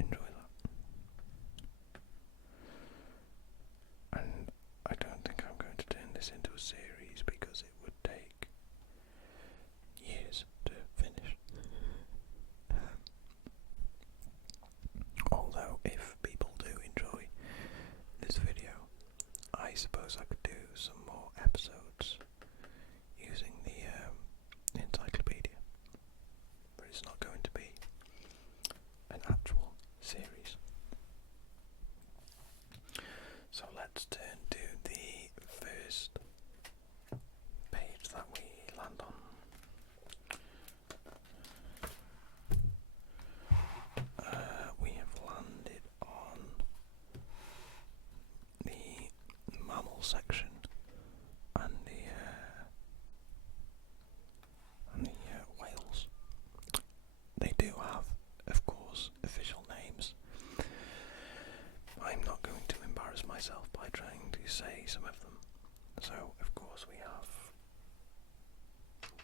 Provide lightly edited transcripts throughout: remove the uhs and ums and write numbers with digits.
enjoy that. And I don't think I'm going to turn this into a series because it would take years to finish. Although if people do enjoy this video, I suppose I could do some more episodes using the Encyclopedia, but it's not going to be an actual series. So let's turn to the first page that we land on. We have landed on the mammal section and the whales. They do have, of course, official names. I'm not going to embarrass myself by trying to say some of them. So, of course, we have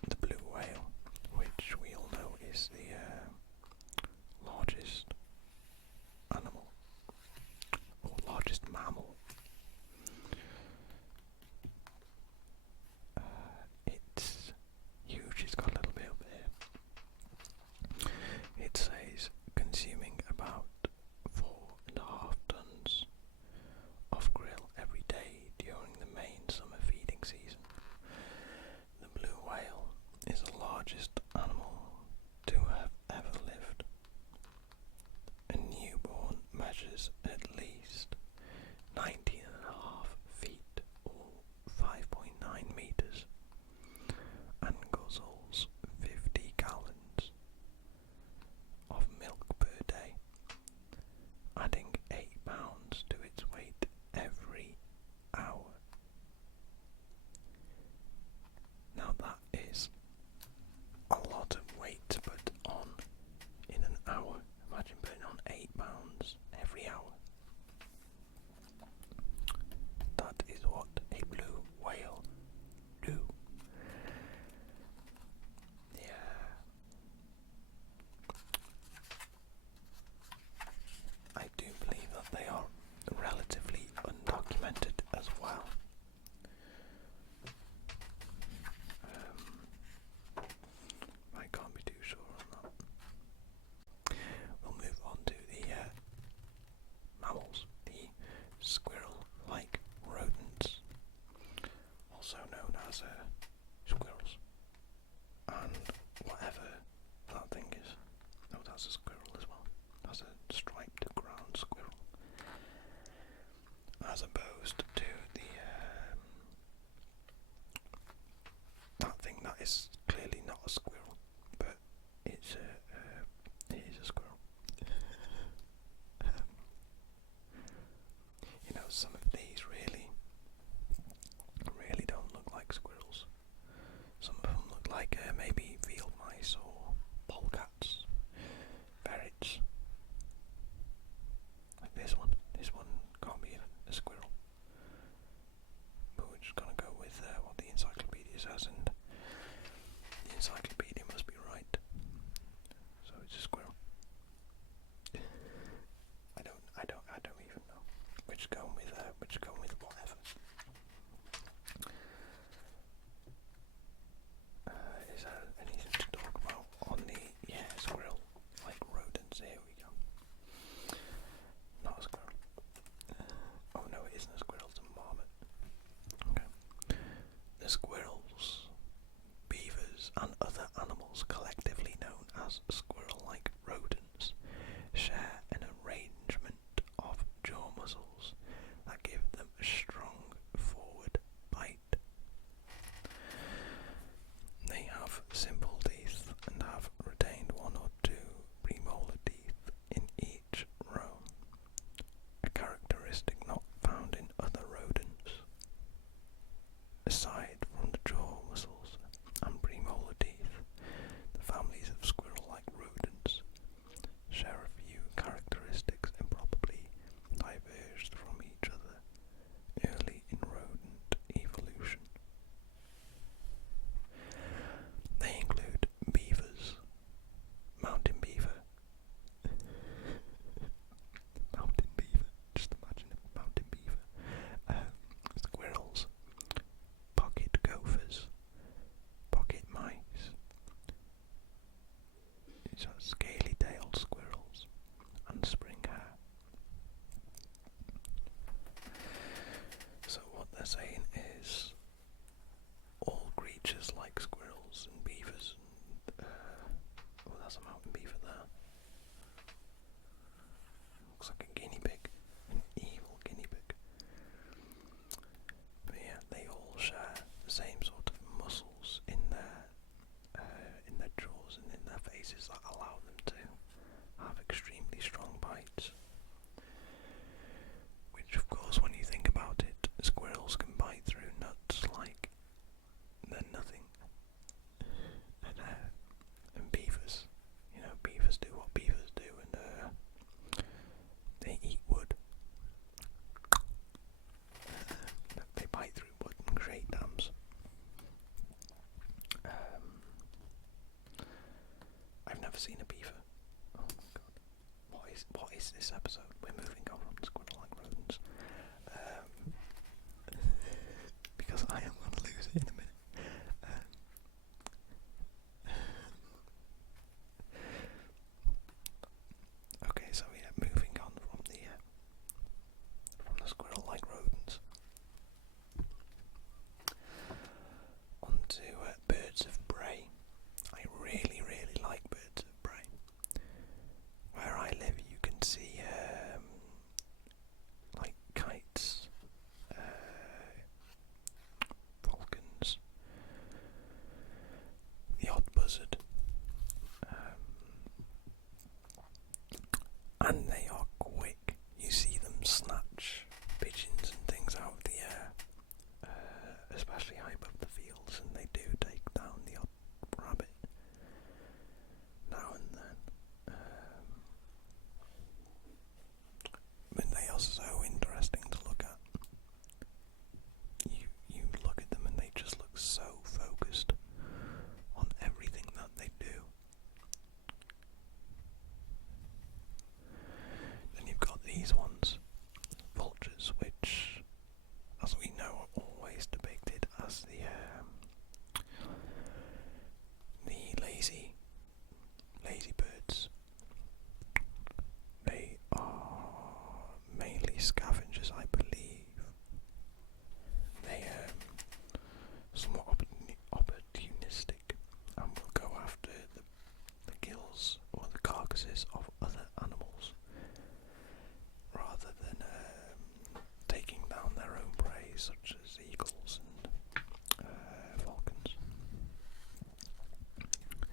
the blue whale, which we all know is the largest animal, or largest mammal. It's huge, it's got a little bit up here. It says consuming about 4.5 tons of krill every day during the main summer feeding season. The blue whale is the largest animal to have ever lived. A newborn measures at least 19.5 feet or 5.9 meters and guzzles 50 gallons of milk per day, adding 8 pounds to its weight every hour. Now that is a lot of weight to put on in an hour. Imagine putting on 8 pounds every hour. That is what a blue whale do. Yeah. I do believe that they are relatively undocumented as well. I can't be too sure on that. We'll move on to the mammals, the squirrel-like rodents, also known as squirrels, and whatever that thing is. Oh, that's a squirrel as well. That's a striped ground squirrel, as opposed to the that thing that is clearly not a squirrel, but it is a squirrel. You know, some of these really don't look like squirrels. Some of them look like maybe field mice or polecats, ferrets. Like this one. This one can't be a squirrel. seen a beaver. Oh my god. What is this episode? We're moving on from squirrel-like rodents. Because I am going to lose it in a minute. Okay, so yeah, moving on from the squirrel-like rodents onto birds of prey. I really, really like birds of prey. Where I live, you can see like kites, falcons, the odd buzzard, and they are quick. You see them snatch pigeons and things out of the air, especially high above the fields, and they do take down the odd rabbit now and then. But they are so interesting to look at. You look at them and they just look so focused on everything that they do. Then you've got these ones, vultures, which, as we know, are always depicted as the lazy birds. They are mainly scavengers, I believe. They somewhat opportunistic and will go after the gills or the carcasses of other animals rather than taking down their own prey, such as eagles and falcons.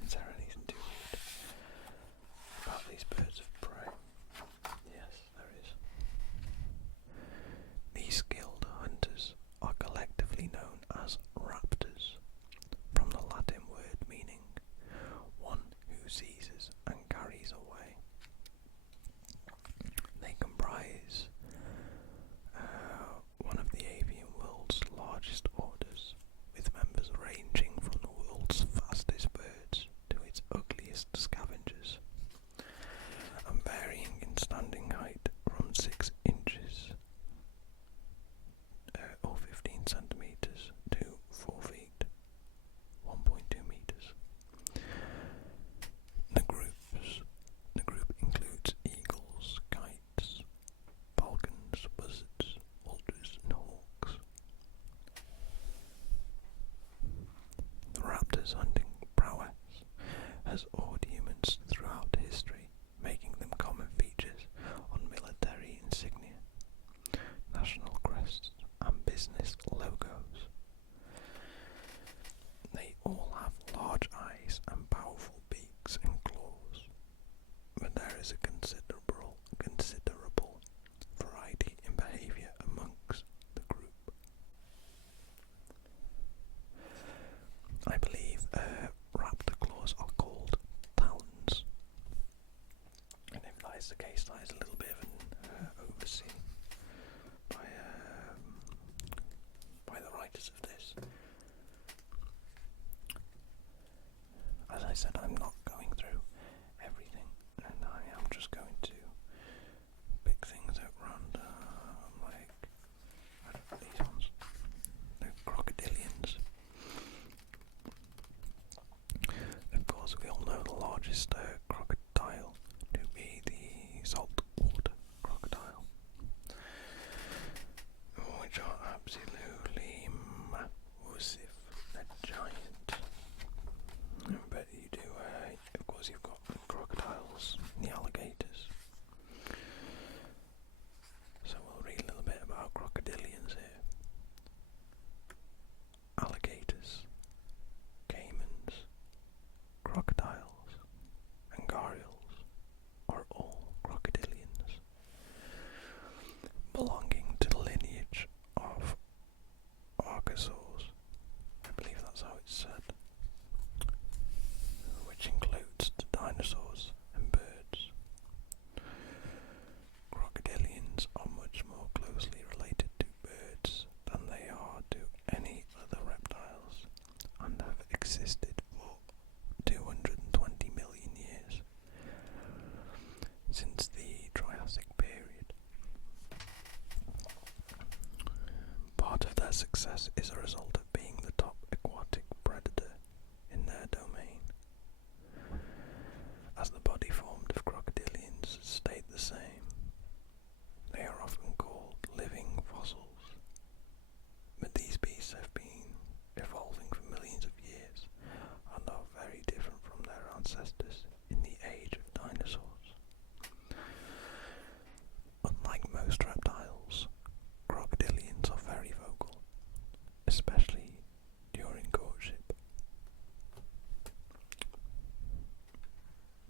Is there anything too weird about these birds of prey? Yes, there is. These skilled hunters are collectively known as raptors, from the Latin word meaning one who seizes and carries away. They comprise one of the avian world's largest orders, with members ranging from the world's fastest birds to its ugliest scavengers, and varying in standing height from 6 inches or 15 centimetres to 4 feet, 1.2 metres. The group includes eagles, kites, falcons, buzzards, vultures and hawks. The raptor's hunting prowess has awed humans throughout history, making them common features on military insignia, national crests and business logos. They all have large eyes and powerful beaks and claws, but there is a considerable variety in behaviour amongst the group. I believe raptor claws are called talons, and if that is the case, that is a little bit of an oversee by the writers of this. As I said, I'm not going through everything, and I am just going to pick things at random, like these ones, the crocodilians. Of course, we all know the largest crocodile to be the saltwater crocodile, which are absolutely massive. They're giant. But you do since the Triassic period. Part of their success is a result of being the top aquatic predator in their domain, as the body formed of crocodilians stayed the same. They are often called living fossils, but these beasts have been evolving for millions of years and are very different from their ancestors in the age of dinosaurs. Unlike most reptiles, crocodilians are very vocal, especially during courtship.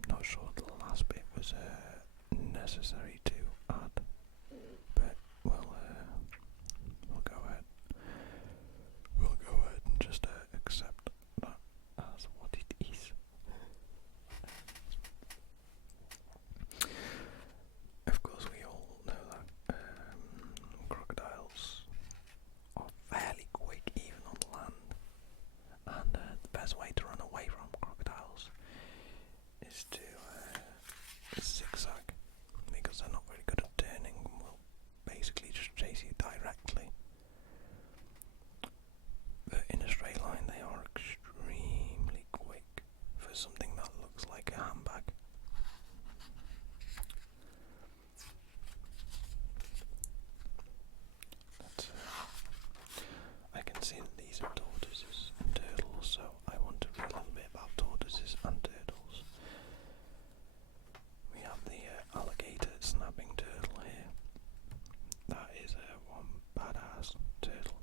Not sure the last bit was necessary to add, but we'll go ahead. We'll go ahead and just accept that as what it is. Of course, we all know that crocodiles are fairly quick even on land, and the best way to run away from crocodiles is to zigzag, because they're not very good at turning and will basically just chase you directly. But in a straight line they are extremely quick for something that looks like a handbag. But, I can see that these are tortoises and turtles, so I want to read a little bit about tortoises and turtles. We have the alligator snapping turtle here. That is one badass turtle.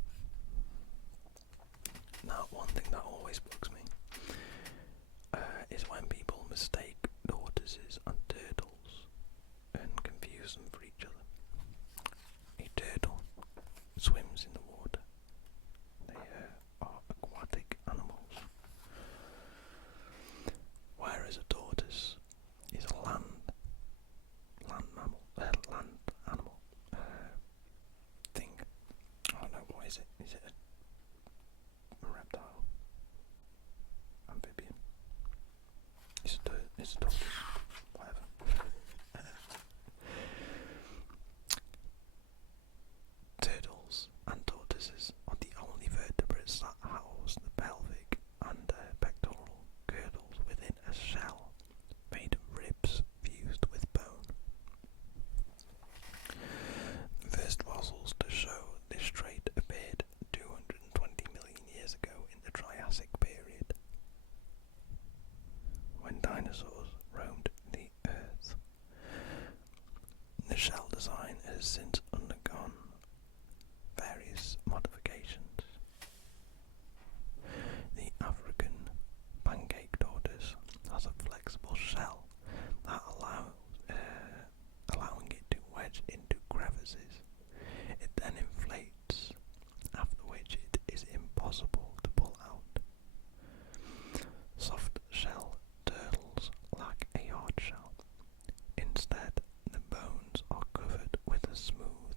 Now, one thing that always bugs me is when people mistake tortoises and turtles and confuse them for each other. A turtle swims in the water. They are aquatic animals, whereas a tortoise is a land animal thing. I don't know, what is it? Is it a reptile? Amphibian? It's a tortoise. Whatever. Turtles and tortoises are the only vertebrates that house the pelvic and pectoral girdles within a shell made of ribs fused with bone. The first fossils to show this trait appeared 220 million years ago in the Triassic period, when dinosaurs roamed the earth. The shell design has since undergone various modifications. The African pancake tortoise has a flexible shell that allowing it to wedge into crevices. It then inflates, after which it is impossible to pull out. Soft shell turtles lack a hard shell. Instead, the bones are covered with a smooth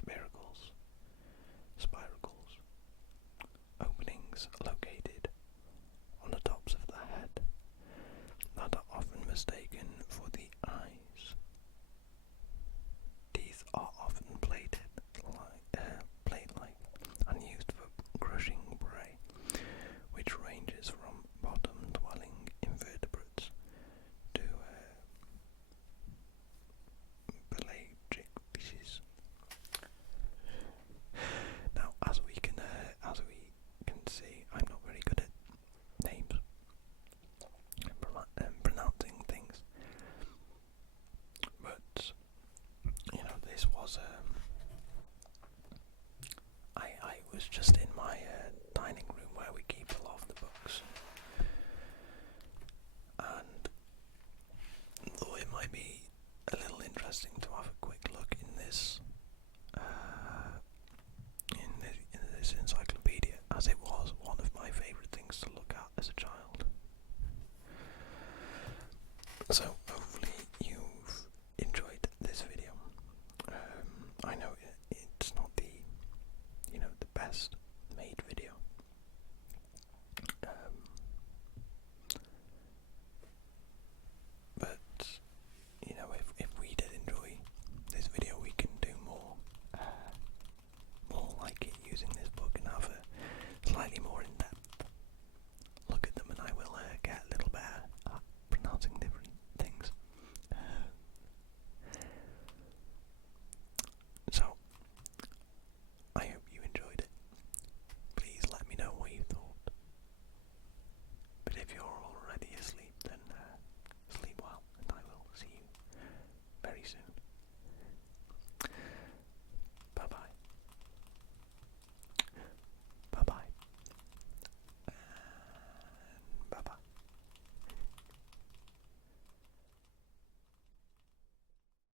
spiracles, openings located on the tops of the head that are often mistaken for the eyes. Teeth are often plate-like and used for crushing prey, which ranges from bottom-dwelling invertebrates to pelagic fishes. Now, as we can see, I'm not very good at names and pronouncing things, but this was I was just in my dining room where we keep a lot of the books, and thought it might be a little interesting to have a quick look in this encyclopedia, as it was one of my favourite things to look at as a child. So hopefully you've enjoyed this video. I know it's not the best